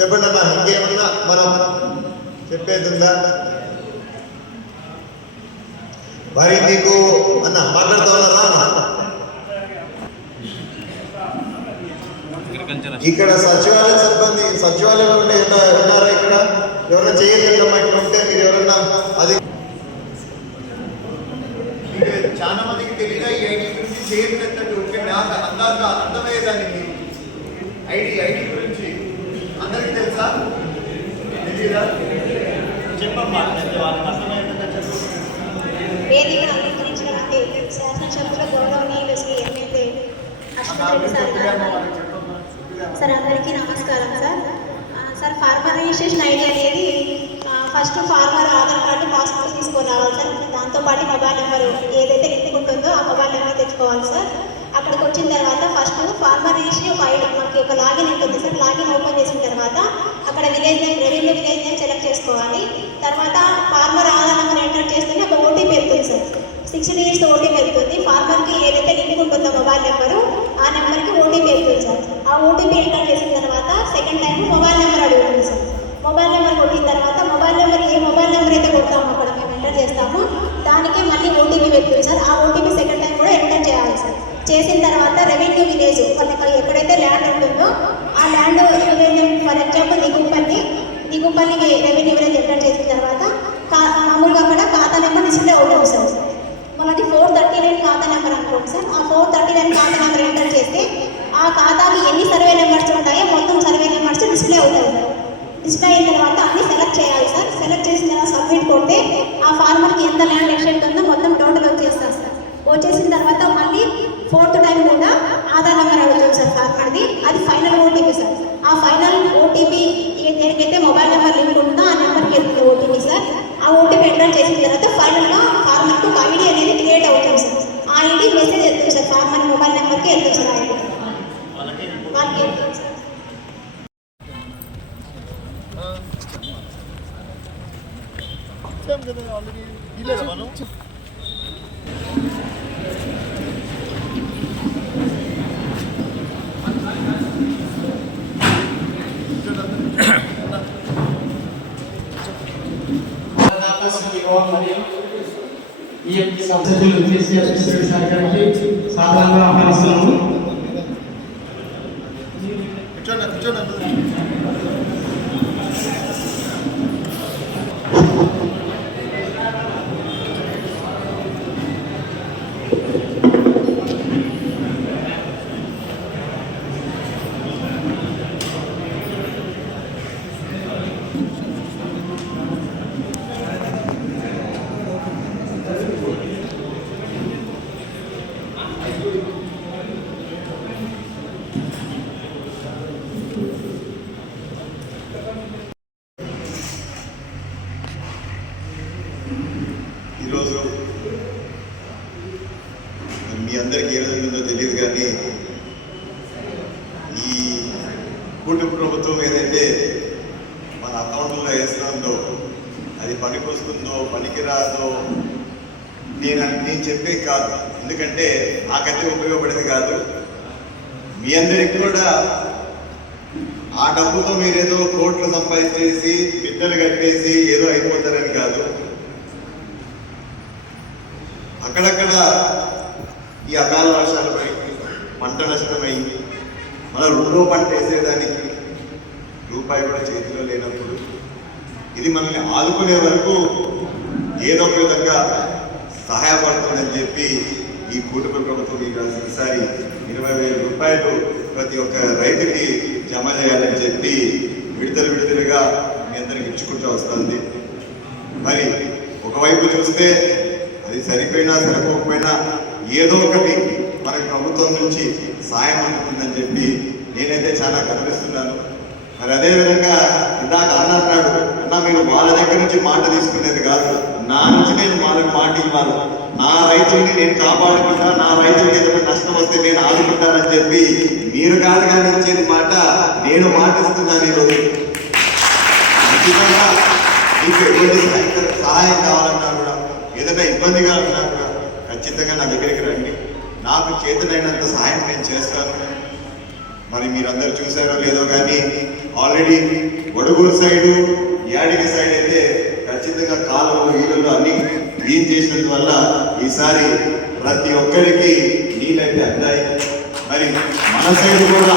చెప్పండి అమ్మా ఇంకేమన్నా? మనం చెప్పేది ఉందా మరి నీకు అన్న మాట్లాడుతూ ఉన్నారా ఇక్కడ సచివాలయం సిబ్బంది సచివాలయం ఉండే ఉన్నారా ఇక్కడ? ఎవరైనా చేయగలమ్మా ఇక్కడ ఉంటే? మీరు ఎవరన్నా అది చాలా మందికి తెలియదు ఈ ఐడి గురించి చేయట్లేదు అందాక అర్థమయ్యేదాన్ని. ID ID. తెలుసా తెలియదా చెప్పమ్మా వాళ్ళకి అర్థమయ్యేదా చెప్పు. వేదిక అలంకరించడానికి శాసనసభ్యుల గౌరవనీయులు శ్రీ ఎమ్మెల్యే అశ్వథ్ సార్ అందరికీ నమస్కారం sir. Sir farmer registration ID అనేది first farmer Aadhaar card passport తీసుకొని రావాలి సార్. దాంతోపాటు మొబైల్ నెంబర్ ఏదైతే ఉంటుందో ఆ మొబైల్ నెంబర్ తెచ్చుకోవాలి సార్. అక్కడికి వచ్చిన తర్వాత ఫస్ట్ ఫార్మర్ రిజిస్ట్రీ ఒక ఐడి మనకి ఒక లాగిన్ ఉంటుంది సార్ లాగిన్ ఓపెన్ చేసిన తర్వాత అక్కడ village name revenue village name select చేసుకోవాలి. తర్వాత ఫార్మర్ ఆధార్ నెంబర్ ఎంటర్ చేస్తేనే ఒక ఓటీపీ వెళ్తుంది సార్. సిక్స్ డిజిట్స్ ఓటీపీ వెళ్తుంది. ఫార్మర్కి ఏదైతే లింక్ ఉంటుందో మొబైల్ నెంబరు ఆ నెంబర్కి ఓటీపీ వెళ్తుంది సార్. ఆ ఓటీపీ ఎంటర్ చేసిన తర్వాత సెకండ్ టైం మొబైల్ నెంబర్ అడుగుతుంది సార్. మొబైల్ నెంబర్ కొట్టిన తర్వాత మొబైల్ నెంబర్ ఏ మొబైల్ నెంబర్ అయితే కొడతామో అక్కడ మేము ఎంటర్ చేస్తామో దానికే మళ్ళీ ఓటీపీ వెళ్తుంది సార్. ఆ ఓటీపీ సెకండ్ టైం కూడా ఎంటర్ చేయాలి సార్ చేసిన తర్వాత రెవెన్యూ విలేజ్ వాళ్ళకి ఎక్కడైతే ల్యాండ్ ఉంటుందో ఆ land for example Digupalli Digupalli revenue village enter చేసిన తర్వాత కా మామూలుగా అక్కడ ఖాతా నెంబర్ డిస్ప్లే అవుతుంది సార్ మనది ఫోర్ థర్టీ నైన్ ఖాతా నెంబర్ అనుకోండి సార్ ఆ ఫోర్ థర్టీ నైన్ ఖాతా నెంబర్ ఎంటర్ చేస్తే ఆ ఖాతాకి ఎన్ని సర్వే నెంబర్స్ ఉంటాయో మొత్తం సర్వే నెంబర్స్ డిస్ప్లే అవుతాయి సార్ డిస్ప్లే అయిన తర్వాత అన్ని సెలెక్ట్ చేయాలి సార్ సెలెక్ట్ చేసిన తర్వాత సబ్మిట్ కొడితే ఆ ఫార్మర్కి ఎంత ల్యాండ్ ఎక్స్టెంట్ ఉందో మొత్తం టోటల్ వచ్చేస్తారు సార్ వచ్చేసిన తర్వాత మళ్ళీ ఫోర్త్ టైం కూడా ఆధార్ నెంబర్ అడుగుతుంది సార్ ఫార్మర్ది అది ఫైనల్ ఓటీపీ సార్. ఆ ఫైనల్ ఓటీపీ దేనికైతే మొబైల్ నెంబర్ లింక్ ఉందో ఆ నెంబర్కి వెళ్తుంది ఓటీపీ సార్. ఆ ఓటీపీ ఎంటర్ చేసిన తర్వాత ఫైనల్గా ఫార్మర్కి ఒక ఐడి అనేది క్రియేట్ అవుతుంది సార్. ఆ ఐడి మెసేజ్ వెళ్తుంది సార్ ఫార్మర్ మొబైల్ నెంబర్కి వెళ్తుంది సార్ ఆ ఐడి. వాళ్ళకి. ఈ యొక్క సంస్థలు సార్ గారికి సాధారణంగా ఆహ్వానిస్తున్నాము కూర్చోండి కూర్చోండి అందరూ. ఈరోజు మీ అందరికీ ఏ విధంగా తెలియదు కానీ ఈ కూటమి ప్రభుత్వం ఏదైతే మన అకౌంట్లో వేస్తుందో అది పనికొస్తుందో పనికిరాదో నేను నేను చెప్పే కాదు ఎందుకంటే కత్తి ఉపయోగపడేది కాదు. మీ అందరికి కూడా ఆ డబ్బుతో మీరేదో కోట్లు సంపాదించేసి బిడ్డలు కట్టేసి ఏదో అయిపోతారని కాదు. అక్కడక్కడ ఈ అకాల వర్షాలపై పంట నష్టమై మన రెండో పంట వేసేదానికి రూపాయి కూడా చేతిలో లేనప్పుడు ఇది మనల్ని ఆదుకునే వరకు ఏదో ఒక విధంగా సహాయపడుతుందని చెప్పి ఈ కూటమి ప్రభుత్వం ఈసారి ఇరవై వేల రూపాయలు ప్రతి ఒక్క రైతుకి జమ చేయాలని చెప్పి విడతలు విడతలుగా మీ అందరికి ఇచ్చుకుంటూ వస్తుంది. మరి ఒకవైపు చూస్తే అది సరిపోయినా సరిపోకపోయినా ఏదో ఒకటి మనకి ప్రభుత్వం నుంచి సాయం అందుతుందని చెప్పి నేనైతే చాలా గర్విస్తున్నాను. మరి అదేవిధంగా ఇందాక అన్న అన్నాడు అన్న మీరు వాళ్ళ దగ్గర నుంచి మాట తీసుకునేది కాదు. నా నుంచి నేను వాళ్ళకి మాట ఇవ్వాలి. నా రైతుల్ని నేను కాపాడుకుంటా నా రైతులకి ఏదైనా నష్టం వస్తే నేను ఆదుకుంటానని చెప్పి మీరు కాదు కానీ ఇచ్చేది మాట నేను మాటిస్తున్నాను ఈరోజు. ఖచ్చితంగా మీకు ఎటువంటి సహాయం- కావాలన్నా కూడా ఏదైనా ఇబ్బందిగా ఉన్నా కూడా ఖచ్చితంగా నా దగ్గరికి రండి. నాకు చేతనైనంత సహాయం నేను చేస్తాను. మరి మీరందరూ చూసారో లేదో కానీ already already Vaduguru side Yadiki side అయితే ఖచ్చితంగా కాలంలో వీళ్ళలో అన్ని క్లీన్ చేసినందువల్ల ఈసారి ప్రతి ఒక్కరికి నీళ్ళైతే అందాయి. మరి మన సైడ్ కూడా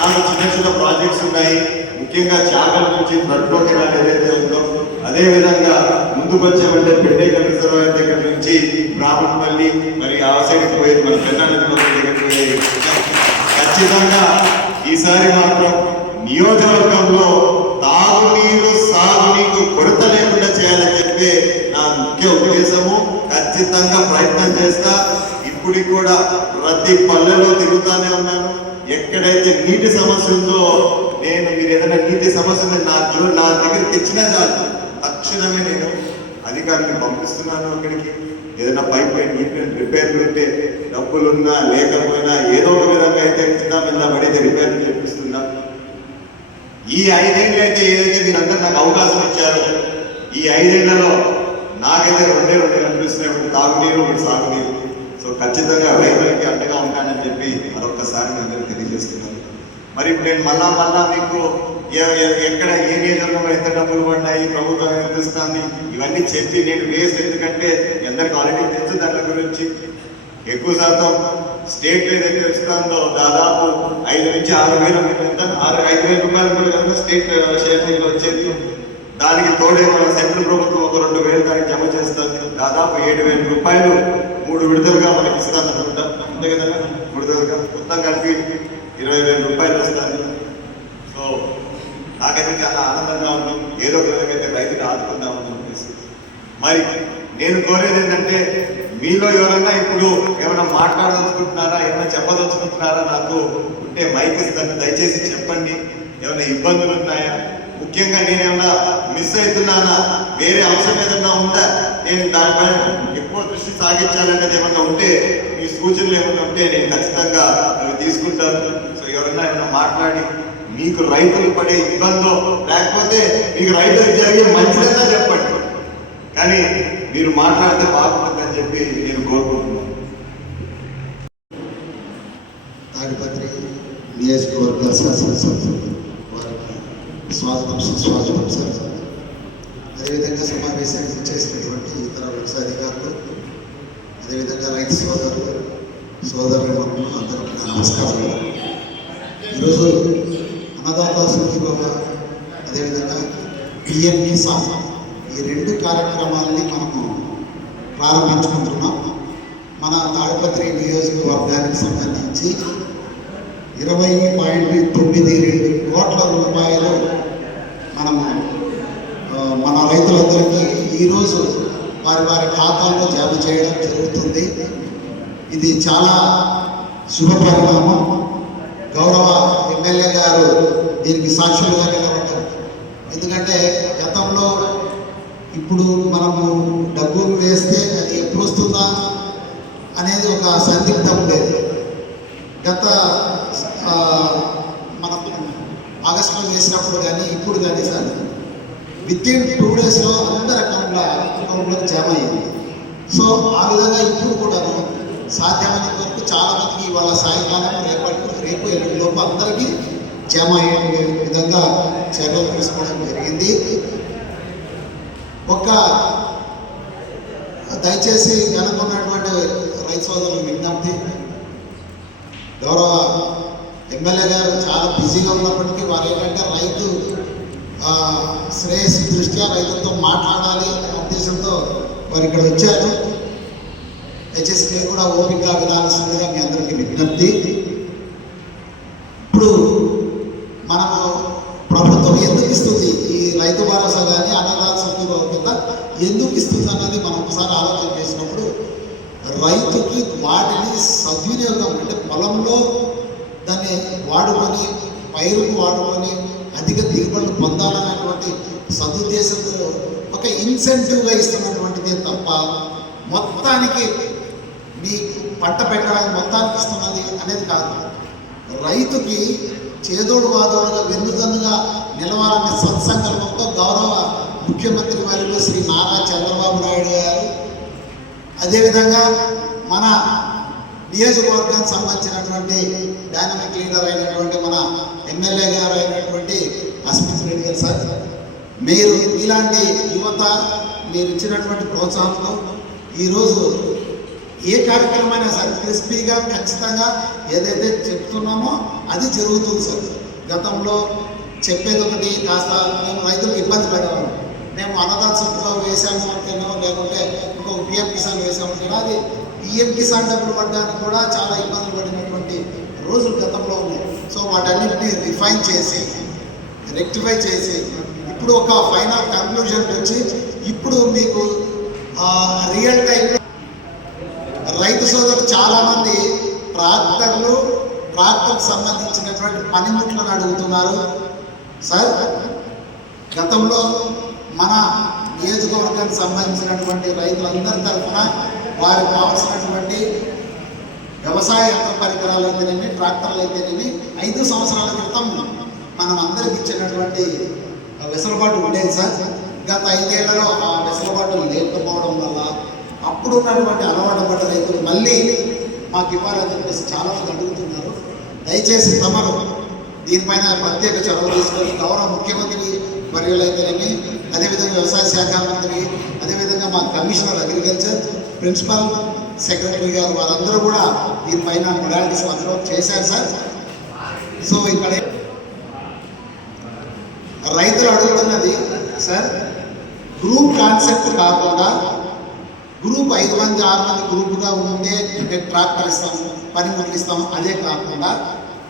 నాకు చిన్న చిన్న ప్రాజెక్ట్స్ ఉన్నాయి. ముఖ్యంగా చాకల నుంచి ఫ్రంట్లోకి ప్రోగ్రామ్ ఏదైతే ఉందో అదేవిధంగా ముందు ముందుకు వచ్చామంటే పెద్దేక రిజర్వాయర్ దగ్గర నుంచి బ్రాహ్మణపల్లి మరి ఆ సైడ్కి పోయేది మన పెన్నానదిలో పోయేది ఖచ్చితంగా ఈసారి మాత్రం నియోజకవర్గంలో తాగునీరు సాగునీరు కొరత లేకుండా చేయాలని చెప్పి నా ముఖ్య ఉద్దేశము ఖచ్చితంగా ప్రయత్నం చేస్తా. ఇప్పటికి కూడా ప్రతి పల్లెలో తిరుగుతానే ఉన్నాను. ఎక్కడైతే నీటి సమస్య ఉందో నేను మీరు ఏదైనా నీటి సమస్య నా నా దగ్గరికి తెచ్చినా చాలు. తక్షణమే నేను అధికారికి పంపిస్తున్నాను అక్కడికి. ఏదైనా పైప్ లైన్ నీటి రిపేర్లు ఉంటే డబ్బులున్నా లేకపోయినా ఏదో ఒక విధంగా అయితే కింద మీద పడితే రిపేర్లు చేపిస్తున్నా. ఈ ఐదేళ్ళు అయితే ఏదైతే మీరందరూ నాకు అవకాశం ఇచ్చారో ఈ ఐదేళ్ళలో నాకైతే రెండే రెండు కనిపిస్తున్నాయి. ఒకటి తాగునీరు ఒకటి సాగునీరు. సో ఖచ్చితంగా రైతులకి అండగా ఉంటానని చెప్పి మరొకసారి మీ అందరికీ తెలియజేస్తున్నాను. మరి నేను మళ్ళా మళ్ళా మీకు ఎక్కడ ఏ నియోజకవర్గంలో ఎంత డబ్బులు పడ్డాయి ప్రభుత్వం ఎంత ఇస్తుంది ఇవన్నీ చెప్పి నేను వేస్ట్ ఎందుకంటే మీ అందరికి ఆల్రెడీ తెలుసు దాని గురించి. ఎక్కువ శాతం స్టేట్ ఏదైతే ఇస్తుందో దాదాపు ఐదు నుంచి ఆరు వేల ఆరు ఐదు వేల రూపాయలు కూడా స్టేట్ షేర్ వచ్చేది. దానికి తోడే మన సెంట్రల్ ప్రభుత్వం ఒక రెండు వేలు దానికి జమ చేస్తుంది. దాదాపు ఏడు వేల రూపాయలు మూడు విడతలుగా మనకి ఇస్తాను. అనుకుంటా అంతే కదా విడతలుగా మొత్తం కలిపి ఇరవై వేల రూపాయలు వస్తుంది సో నాకైతే చాలా ఆనందంగా ఉన్నాం ఏదో ఒక విధంగా అయితే రైతులు ఆదుకుందామని చెప్పేసి. మరి నేను కోరేది ఏంటంటే మీలో ఎవరన్నా ఇప్పుడు ఏమైనా మాట్లాడదలుచుకుంటున్నారా ఏమైనా చెప్పదలుచుకుంటున్నారా నాకు ఉంటే మైక్ ఇస్తాను. దయచేసి చెప్పండి. ఏమైనా ఇబ్బందులు ఉన్నాయా? ముఖ్యంగా నేను మిస్ అవుతున్నానా? వేరే అంశం ఏదన్నా ఉందా? నేను దానిపైన ఎక్కువ దృష్టి సాగించాలనేది ఏమన్నా ఉంటే మీ సూచనలు ఏమన్నా ఉంటే నేను ఖచ్చితంగా అవి తీసుకుంటాను. సో ఎవరన్నా ఏమన్నా మాట్లాడి మీకు రైతులు పడే ఇబ్బందో లేకపోతే మీకు రైతులకు జరిగే మంచిదన్నా చెప్పండి. కానీ మీరు మాట్లాడితే బాగుంటుందని చెప్పి నేను కోరుకుంటున్నాను తాడిపత్రి నియోజకవర్గ శాసనసభ్యులు వారికి స్వాగతం సార్ అదేవిధంగా సమావేశానికి చేసినటువంటి ఇతర వ్యవసాయ అధికారులు అదేవిధంగా రైతు సోదరులు సోదరులు అందరికీ నా నమస్కారాలు. ఈరోజు అన్నదాత సుఖీభవ అదేవిధంగా పిఎంఈ కిసాన్ ఈ రెండు కార్యక్రమాలని మనము ప్రారంభించుకుంటున్నాం. మన తాడిపత్రి నియోజకవర్గానికి సంబంధించి ఇరవై పాయింట్ తొమ్మిది రెండు కోట్ల రూపాయలు మన రైతులందరికీ ఈరోజు వారి వారి ఖాతాల్లో జమ చేయడం జరుగుతుంది. ఇది చాలా శుభ పరిణామం. గౌరవ ఎమ్మెల్యే గారు దీనికి సాక్షులుగా నిలబడ్డారు ఎందుకంటే గతంలో ఇప్పుడు మనము డబ్బు వేస్తే అది ఎప్పుడు వస్తుందా అనేది ఒక సందిగ్ధం ఉండేది. గత మనం ఆగస్టులో వేసినప్పుడు కానీ ఇప్పుడు కానీ సార్ విత్ ఇన్ టూ డేస్లో అందరి అకౌంట్ల అకౌంట్లోకి జమ అయ్యింది. సో ఆ విధంగా ఇప్పుడు కూడాను సాధ్యమైనంత వరకు చాలా మందికి ఇవాళ సాయంకాలం రేపటి రేపు ఎల్లుండి లోపు అందరికీ జమ అయ్యే విధంగా చర్యలు తీసుకోవడం జరిగింది. ఒక దయచేసి వెనుకున్నటువంటి రైతు సోదరులు విజ్ఞప్తి గౌరవ ఎమ్మెల్యే గారు చాలా బిజీగా ఉన్నప్పటికీ వారు ఏంటంటే రైతు శ్రేయస్సు దృష్ట్యా రైతులతో మాట్లాడాలి అనే ఉద్దేశంతో మరి ఇక్కడ వచ్చారు. దయచేసి నేను కూడా ఓపికగా వినాల్సిందిగా మీ అందరికీ విజ్ఞప్తి. ఇప్పుడు మనము ప్రభుత్వం ఎందుకు ఇస్తుంది? ఈ రైతు భరోసా కానీ అన్నదాత సుఖీభావ కింద ఎందుకు ఇస్తుంది అన్నది మనం ఒకసారి ఆలోచన చేసినప్పుడు రైతుకి వాటిని సద్వినియోగం అంటే పొలంలో దాన్ని వాడుకొని పైరుకు వాడుకొని అధిక దిగుబడులు పొందాలనేటువంటి సదుద్దేశంతో ఒక ఇన్సెంటివ్గా ఇస్తున్నటువంటిదే తప్ప మొత్తానికి మీ పంట పెట్టడానికి మొత్తానికి ఇస్తున్నది అనేది కాదు. రైతుకి చేదోడు వాదోడుగా వెన్నుదన్నుగా నిలవాలనే సత్సంకల్పంతో గౌరవ ముఖ్యమంత్రి వారిలో శ్రీ నారా చంద్రబాబు నాయుడు గారు అదేవిధంగా మన నియోజకవర్గానికి సంబంధించినటువంటి డైనమిక్ లీడర్ అయినటువంటి మన ఎమ్మెల్యే గారు అయినటువంటి సార్ మీరు ఇలాంటి యువత మీరు ఇచ్చినటువంటి ప్రోత్సాహంతో ఈరోజు ఏ కార్యక్రమమైనా సార్ క్రిస్పీగా ఖచ్చితంగా ఏదైతే చెప్తున్నామో అది జరుగుతుంది సార్. గతంలో చెప్పేది ఒకటి కాస్త మేము రైతులకు ఇబ్బంది పెట్టేవాళ్ళం మేము అన్నదాత సభలో వేసాము అంటేనో లేకుంటే ఇంకొక పిఎం కిసాన్ వేసాము అంటేనో అది పిఎం కిసాన్ డబ్బులు పడ్డానికి కూడా చాలా ఇబ్బందులు పడినటువంటి రోజులు గతంలో ఉన్నాయి. సో వాటన్నిటిని రిఫైన్ చేసి రెక్టిఫై చేసి ఇప్పుడు ఒక ఫైనల్ కన్క్లూజన్ వచ్చి ఇప్పుడు మీకు రియల్ టైంలో రైతు సోదరులు చాలామంది ట్రాక్టర్లు ట్రాక్టర్కి సంబంధించినటువంటి పనిముట్లను అడుగుతున్నారు. సార్ గతంలో మన నియోజకవర్గానికి సంబంధించినటువంటి రైతులందరి తరఫున వారికి కావాల్సినటువంటి వ్యవసాయ యంత్ర పరికరాలు అయితేనేమి ట్రాక్టర్లు అయితేనేమి ఐదు సంవత్సరాల క్రితం మనం అందరికి ఇచ్చినటువంటి వెసులుబాటు ఉండేది సార్. గత ఐదేళ్ళలో ఆ వెసులుబాటు లేకపోవడం వల్ల అప్పుడు ఉన్నటువంటి అలవాటు పడ్డ రైతులు మళ్ళీ మాకు ఇవ్వాలని చెప్పేసి చాలామంది అడుగుతున్నారు. దయచేసి తమరు దీనిపైన ప్రత్యేక చొరవ తీసుకొని గౌరవ ముఖ్యమంత్రి వర్యులైతేనేమి అదేవిధంగా వ్యవసాయ శాఖ మంత్రి అదేవిధంగా మా కమిషనర్ అగ్రికల్చర్ ప్రిన్సిపల్ సెక్రటరీ గారు వారందరూ కూడా దీనిపైన మొడాలిటీస్ అందరూ చేశారు సార్. సో ఇక్కడ రైతులు అడుగుతున్నది సార్ గ్రూప్ కాన్సెప్ట్ కాకుండా గ్రూప్ ఐదు మంది ఆరు మంది గ్రూపుగా ఉంటే మేము ట్రాక్టర్ ఇస్తాము పనిముట్లు ఇస్తాము అదే కాకుండా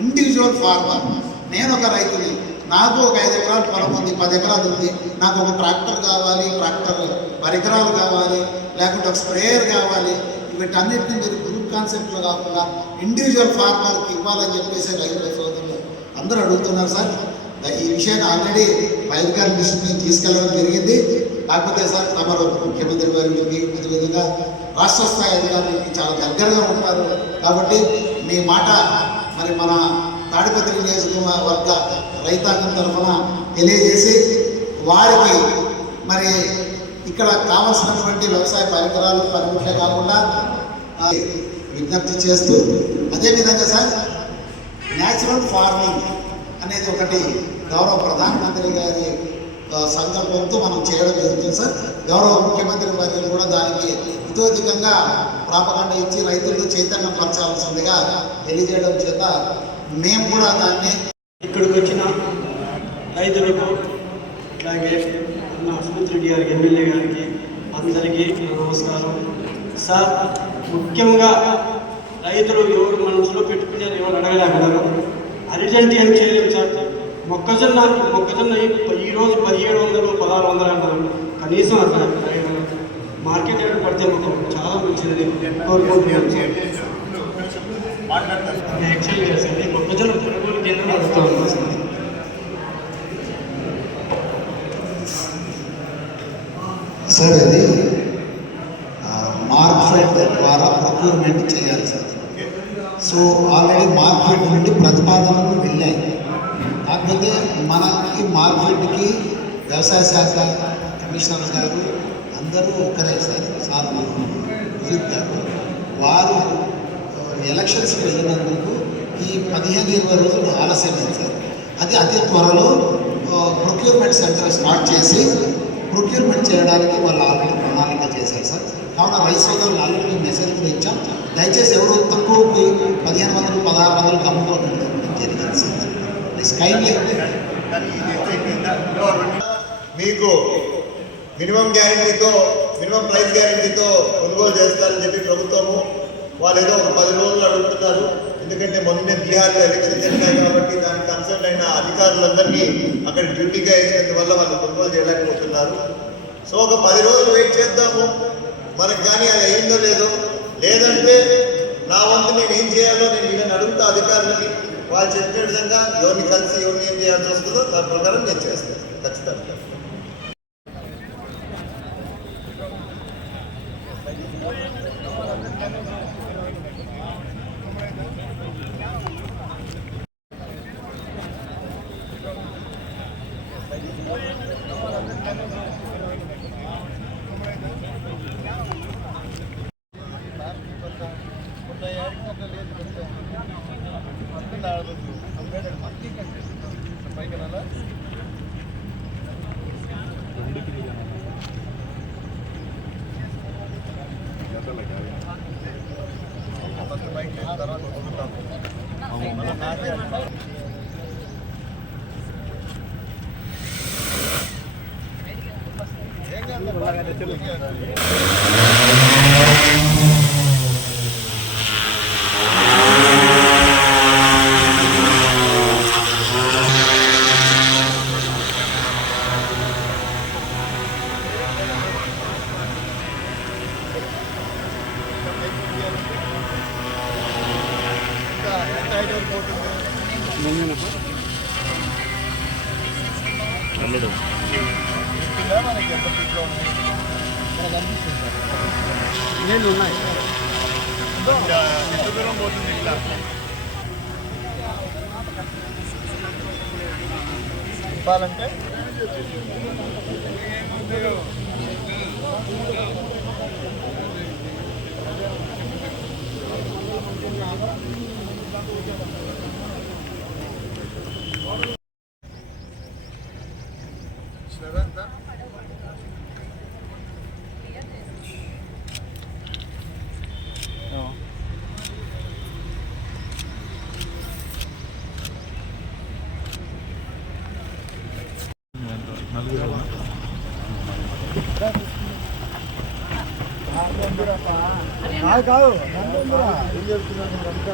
ఇండివిజువల్ ఫార్మర్ నేను ఒక రైతుని నాకు ఒక ఐదు ఎకరాలు పొలం ఉంది పది ఎకరాలు ఉంది నాకు ఒక ట్రాక్టర్ కావాలి ట్రాక్టర్ పరికరాలు కావాలి లేకుంటే ఒక స్ప్రేయర్ కావాలి. వీటన్నిటిని మీరు గ్రూప్ కాన్సెప్ట్లో కాకుండా ఇండివిజువల్ ఫార్మర్కి ఇవ్వాలని చెప్పేసి రైతుల సోదరులు అందరూ అడుగుతున్నారు సార్. ఈ విషయాన్ని ఆల్రెడీ బయలుగారి దృష్టికి తీసుకెళ్ళడం జరిగింది. కాకపోతే సార్ తమరు ముఖ్యమంత్రి వారికి అదేవిధంగా రాష్ట్ర స్థాయి అధికారులకి చాలా దగ్గరగా ఉంటారు. కాబట్టి మీ మాట మరి మన తాడిపత్రి నియోజకవర్గ రైతాంగం తరఫున తెలియజేసి వారికి మరి ఇక్కడ కావలసినటువంటి వ్యవసాయ పరికరాలు పనిముట్లే కాకుండా విజ్ఞప్తి చేస్తూ అదేవిధంగా సార్ న్యాచురల్ ఫార్మింగ్ అనేది ఒకటి గౌరవ ప్రధానమంత్రి గారి సంకల్పంతో మనం చేయడం జరుగుతుంది సార్. గౌరవ ముఖ్యమంత్రి వర్యులు కూడా దానికి ఉద్యోగికంగా ప్రాపకాండ ఇచ్చి రైతులను చైతన్యం పరచాల్సిందిగా తెలియజేయడం చేత మేము కూడా దాన్ని ఇక్కడికి వచ్చిన రైతులకు గారికి ఎమ్మెల్యే గారికి అందరికీ నమస్కారం. సార్ ముఖ్యంగా రైతులు ఎవరు మనసులో పెట్టుకునేది ఎవరు అడగలేకపోయారు అర్జెంట్ ఏం చేయలేము సార్. మొక్కజొన్న మొక్కజొన్న ఈ- ఈ రోజు పదిహేడు వందలు పదహారు వందలు అంటారు. కనీసం అట్లా మార్కెట్ ఎక్కడ పడితే మాకు చాలా మంచిది. కోరుకుంటున్నాం యాక్చువల్గా మొక్కజొన్న కొనుగోలు కేంద్రం అడుగుతా ఉన్నాం సార్ సార్ అది మార్కెట్ ద్వారా ప్రొక్యూర్మెంట్ చేయాలి సార్ సో ఆల్రెడీ మార్కెట్ నుండి ప్రతిపాదనలు వెళ్ళాయి. కాకపోతే మనకి మార్కెట్కి వ్యవసాయ శాఖ కమిషనర్ గారు అందరూ ఒకరే సార్ సార్ విజిత్ గారు. వారు ఎలక్షన్స్కి వెళ్ళినందుకు ఈ పదిహేను ఇరవై రోజులు ఆలస్యమైంది సార్ అది అతి త్వరలో ప్రొక్యూర్మెంట్ సెంటర్ స్టార్ట్ చేసి ప్రొక్యూర్మెంట్ చేయడానికి వాళ్ళు ఆల్రెడీ ప్రణాళిక చేశారు సార్. కావున రైస్ సోదరులు ఆల్రెడీ మెసేజ్ కూడా ఇచ్చాం దయచేసి ఎవరు తక్కువ పదిహేను వందలు పదహారు వందలకు అమ్ముకోవడం జరిగింది సార్. కైండ్లీ మీకు మినిమం గ్యారంటీతో మినిమం ప్రైస్ గ్యారంటీతో కొనుగోలు చేస్తారని చెప్పి ప్రభుత్వము వాళ్ళు ఏదో ఒక పది రోజులు అడుగుతున్నారు. ఎందుకంటే మొన్నే బీహార్లో ఎలక్షన్ జరిగాయి కాబట్టి దానికి కన్సర్న్ అయిన అధికారులందరినీ అక్కడ డ్యూటీగా వేసినందువల్ల వాళ్ళు కొనుగోలు చేయలేకపోతున్నారు. సో ఒక పది రోజులు వెయిట్ చేద్దాము. మనకు కానీ అది అయిందో లేదో లేదంటే నా వంతు నేను ఏం చేయాలో నేను వీళ్ళని అడుగుతా అధికారులని. వాళ్ళు చెప్పే విధంగా ఎవరిని కలిసి ఎవరిని ఏం చేయాల్సి వస్తుందో దాని ప్రకారం నేను చేస్తాను. ఖచ్చితంగా. తర్వాత వదులుతాం. మనం మాట్లాడాలి. ఏం కాదు, నేను ఉన్నాయి ఎంత దూరం పోతుంది ఇట్లా చెప్పాలంటే కాదు కాదు. ఏం చెప్తున్నాను కనుక